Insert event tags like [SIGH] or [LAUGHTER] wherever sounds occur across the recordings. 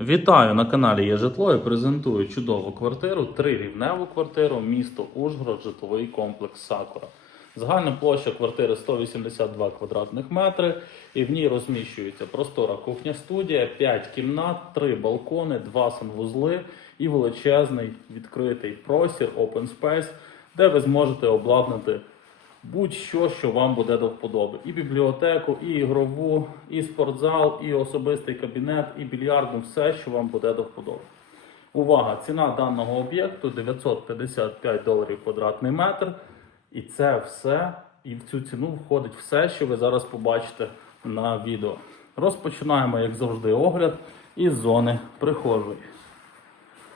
Вітаю на каналі Є житло і презентую чудову квартиру, трирівневу квартиру, місто Ужгород, житловий комплекс Сакура. Загальна площа квартири 182 квадратних метри, і в ній розміщується простора кухня-студія, 5 кімнат, 3 балкони, 2 санвузли і величезний відкритий простір, open space, де ви зможете обладнати будь-що, що вам буде до вподоби. І бібліотеку, і ігрову, і спортзал, і особистий кабінет, і більярдну, все, що вам буде до вподоби. Увага! Ціна даного об'єкту 955 доларів квадратний метр. І це все, і в цю ціну входить все, що ви зараз побачите на відео. Розпочинаємо, як завжди, огляд із зони прихожої.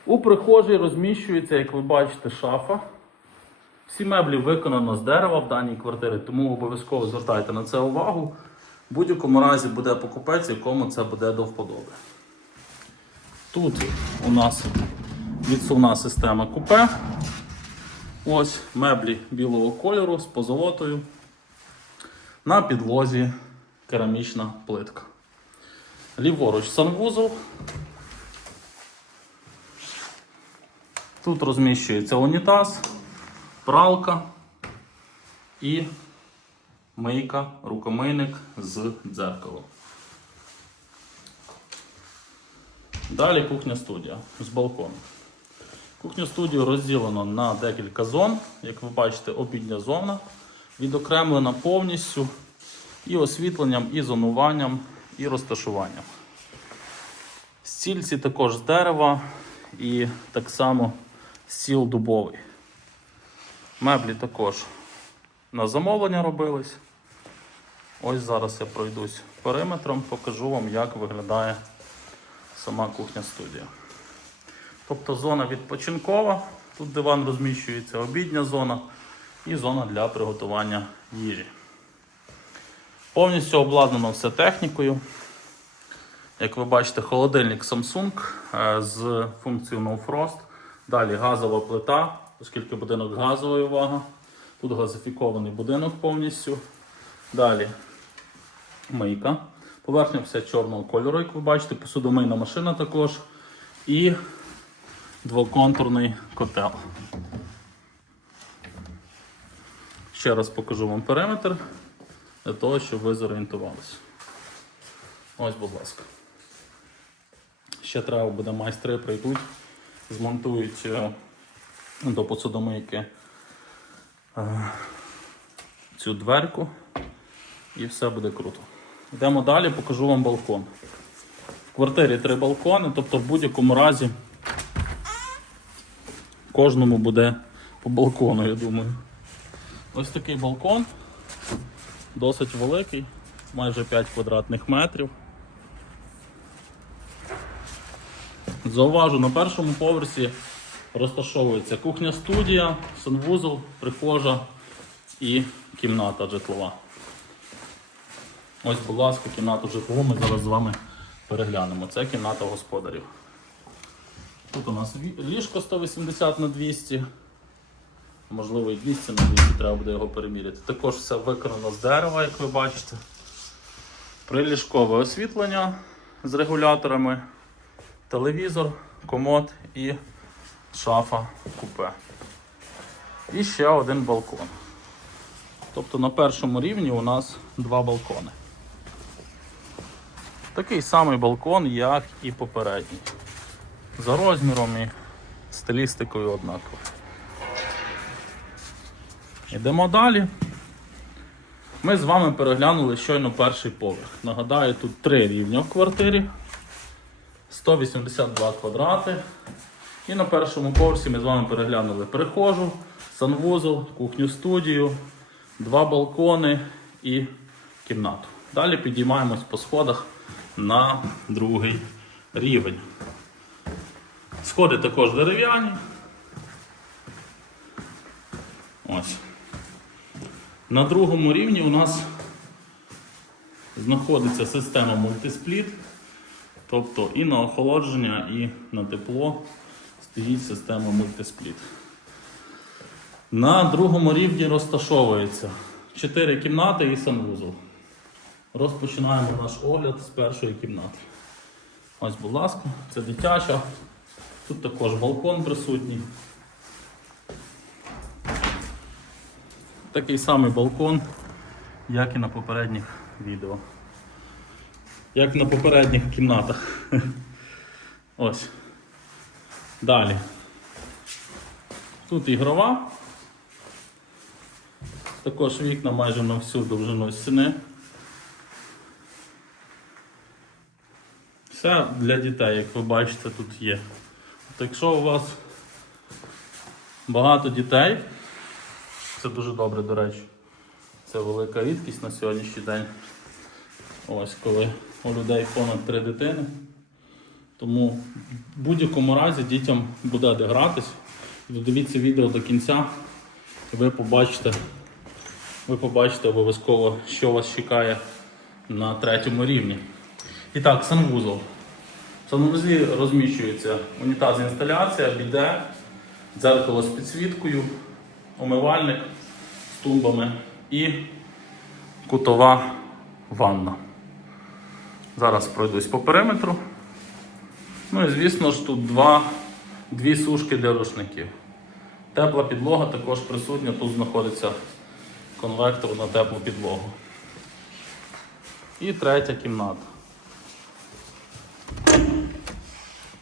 У прихожій розміщується, як ви бачите, шафа. Всі меблі виконано з дерева в даній квартирі, тому обов'язково звертайте на це увагу. В будь-якому разі буде покупець, якому це буде до вподоби. Тут у нас відсувна система купе. Ось меблі білого кольору з позолотою. На підлозі керамічна плитка. Ліворуч санвузол. Тут розміщується унітаз, пралка і мийка, рукомийник з дзеркалом. Далі кухня студія з балконом. Кухню студію розділено на декілька зон. Як ви бачите, обідня зона відокремлена повністю і освітленням, і зонуванням, і розташуванням. Стільці також з дерева і так само стіл дубовий. Меблі також на замовлення робились. Ось зараз я пройдусь периметром, покажу вам, як виглядає сама кухня студія. Тобто зона відпочинкова, тут диван розміщується, обідня зона і зона для приготування їжі. Повністю обладнано все технікою. Як ви бачите, холодильник Samsung е, з функцією No Frost. Далі газова плита, оскільки будинок газової увага. Тут газифікований будинок повністю. Далі мийка. Поверхня вся чорного кольору, як ви бачите, посудомийна машина також. І двоконтурний котел. Ще раз покажу вам периметр для того, щоб ви зорієнтувалися. Ось, будь ласка. Ще треба буде майстри прийдуть, змонтують е, до посудомийки е, цю дверку і все буде круто. Йдемо далі, покажу вам балкон. В квартирі три балкони, тобто в будь-якому разі кожному буде по балкону, я думаю. Ось такий балкон, досить великий, майже 5 квадратних метрів. Зауважу, на першому поверсі розташовується кухня-студія, санвузол, прихожа і кімната житлова. Ось, будь ласка, кімнату житлову ми зараз з вами переглянемо. Це кімната господарів. Тут у нас ліжко 180 на 200, можливо і 200 на 200, треба буде його переміряти. Також все виконано з дерева, як ви бачите. Приліжкове освітлення з регуляторами, телевізор, комод і шафа купе. І ще один балкон. Тобто на першому рівні у нас два балкони. Такий самий балкон, як і попередній. За розміром і стилістикою однаково. Йдемо далі. Ми з вами переглянули щойно перший поверх. Нагадаю, тут три рівня в квартирі. 182 квадрати. І на першому поверсі ми з вами переглянули прихожу, санвузол, кухню студію, два балкони і кімнату. Далі підіймаємось по сходах на другий рівень. Сходи також дерев'яні. Ось. На другому рівні у нас знаходиться система мультиспліт. Тобто і на охолодження, і на тепло стоїть система мультиспліт. На другому рівні розташовується 4 кімнати і санвузол. Розпочинаємо наш огляд з першої кімнати. Ось, будь ласка, це дитяча. Тут також балкон присутній. Такий самий балкон, як і на попередніх відео. Як на попередніх кімнатах. [LAUGHS] Ось. Далі. Тут ігрова. Також вікна майже на всю довжину стіни. Все для дітей, як ви бачите, тут є. От якщо у вас багато дітей, це дуже добре, до речі. Це велика рідкість на сьогоднішній день. Ось коли у людей понад три дитини. Тому в будь-якому разі дітям буде де гратись. Додивіться відео до кінця, і ви побачите, ви побачите обов'язково, що вас чекає на третьому рівні. І так, санвузол. В санвузлі розміщується унітаз інсталяція, біде, дзеркало з підсвіткою, умивальник з тумбами і кутова ванна. Зараз пройдусь по периметру. Ну і звісно ж тут два, дві сушки для рушників. Тепла підлога також присутня, тут знаходиться конвектор на теплу підлогу. І третя кімната.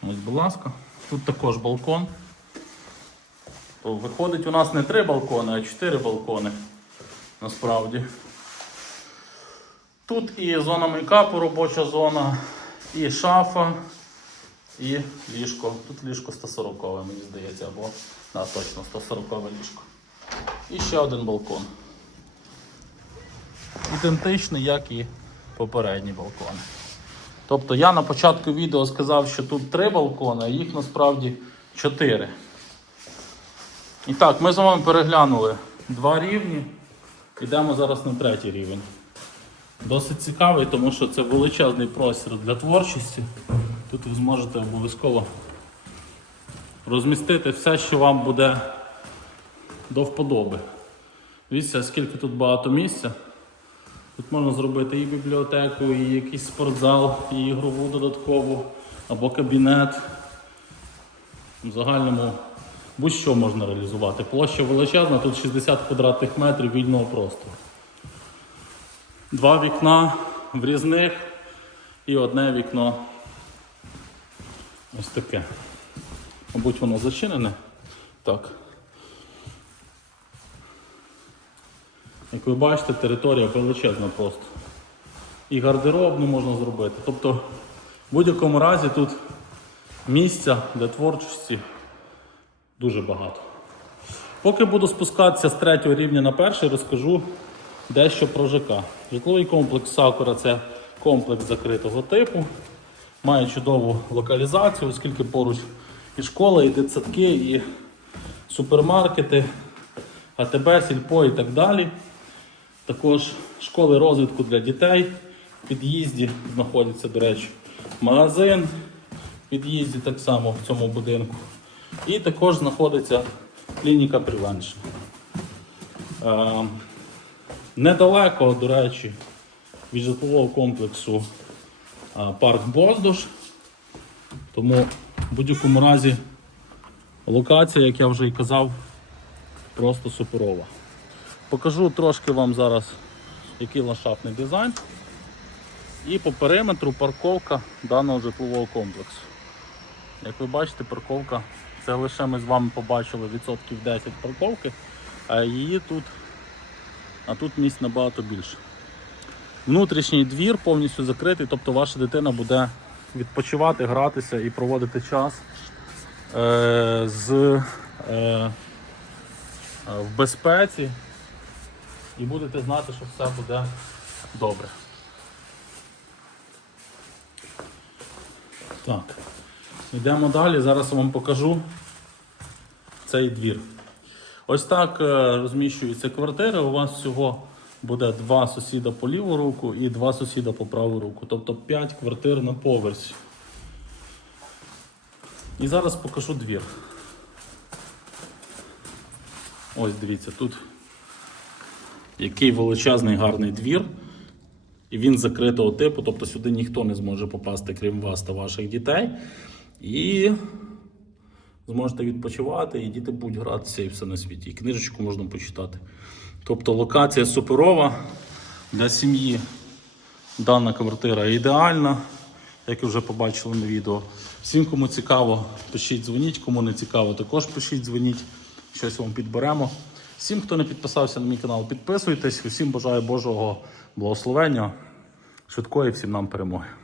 Ось, будь ласка, тут також балкон. То виходить у нас не три балкони, а чотири балкони. Насправді. Тут і зона мейкапу, робоча зона, і шафа, і ліжко. Тут ліжко 140, мені здається, або да, точно 140 ліжко. І ще один балкон. Ідентичний, як і попередні балкони. Тобто я на початку відео сказав, що тут три балкони, а їх насправді чотири. І так, ми з вами переглянули два рівні. Йдемо зараз на третій рівень. Досить цікавий, тому що це величезний простір для творчості. Тут ви зможете обов'язково розмістити все, що вам буде до вподоби. Дивіться, скільки тут багато місця. Тут можна зробити і бібліотеку, і якийсь спортзал, і ігрову додаткову, або кабінет. В загальному будь-що можна реалізувати. Площа величезна, тут 60 квадратних метрів вільного простору. Два вікна в різних і одне вікно ось таке. Мабуть, воно зачинене. Так. Як ви бачите, територія величезна просто. І гардеробну можна зробити. Тобто, в будь-якому разі тут місця для творчості дуже багато. Поки буду спускатися з третього рівня на перший, розкажу дещо про ЖК. Житловий комплекс Сакура це комплекс закритого типу. Має чудову локалізацію, оскільки поруч і школа, і дитсадки, і супермаркети, АТБ, Сільпо і так далі. Також школи розвитку для дітей. В під'їзді знаходиться, до речі, магазин. В під'їзді так само в цьому будинку. І також знаходиться клініка Prevention. Е, Недалеко, до речі, від житлового комплексу парк Боздуш. Тому в будь-якому разі локація, як я вже і казав, просто суперова. Покажу трошки вам зараз, який ландшафтний дизайн. І по периметру парковка даного житлового комплексу. Як ви бачите, парковка, це лише ми з вами побачили відсотків 10 парковки, а її тут, а тут місць набагато більше. Внутрішній двір повністю закритий, тобто ваша дитина буде відпочивати, гратися і проводити час е, з, е, е, в безпеці і будете знати, що все буде добре. Так, йдемо далі. Зараз я вам покажу цей двір. Ось так е, розміщуються квартири. У вас всього буде два сусіда по ліву руку і два сусіда по праву руку. Тобто 5 квартир на поверсі. І зараз покажу двір. Ось дивіться, тут який величезний гарний двір. І він закритого типу, тобто сюди ніхто не зможе попасти, крім вас та ваших дітей. І зможете відпочивати, і діти будуть гратися і все на світі. І книжечку можна почитати. Тобто локація суперова для сім'ї. Дана квартира ідеальна, як ви вже побачили на відео. Всім, кому цікаво, пишіть, дзвоніть, кому не цікаво, також пишіть, дзвоніть. Щось вам підберемо. Всім, хто не підписався на мій канал, підписуйтесь. Усім бажаю Божого благословення, швидкої всім нам перемоги.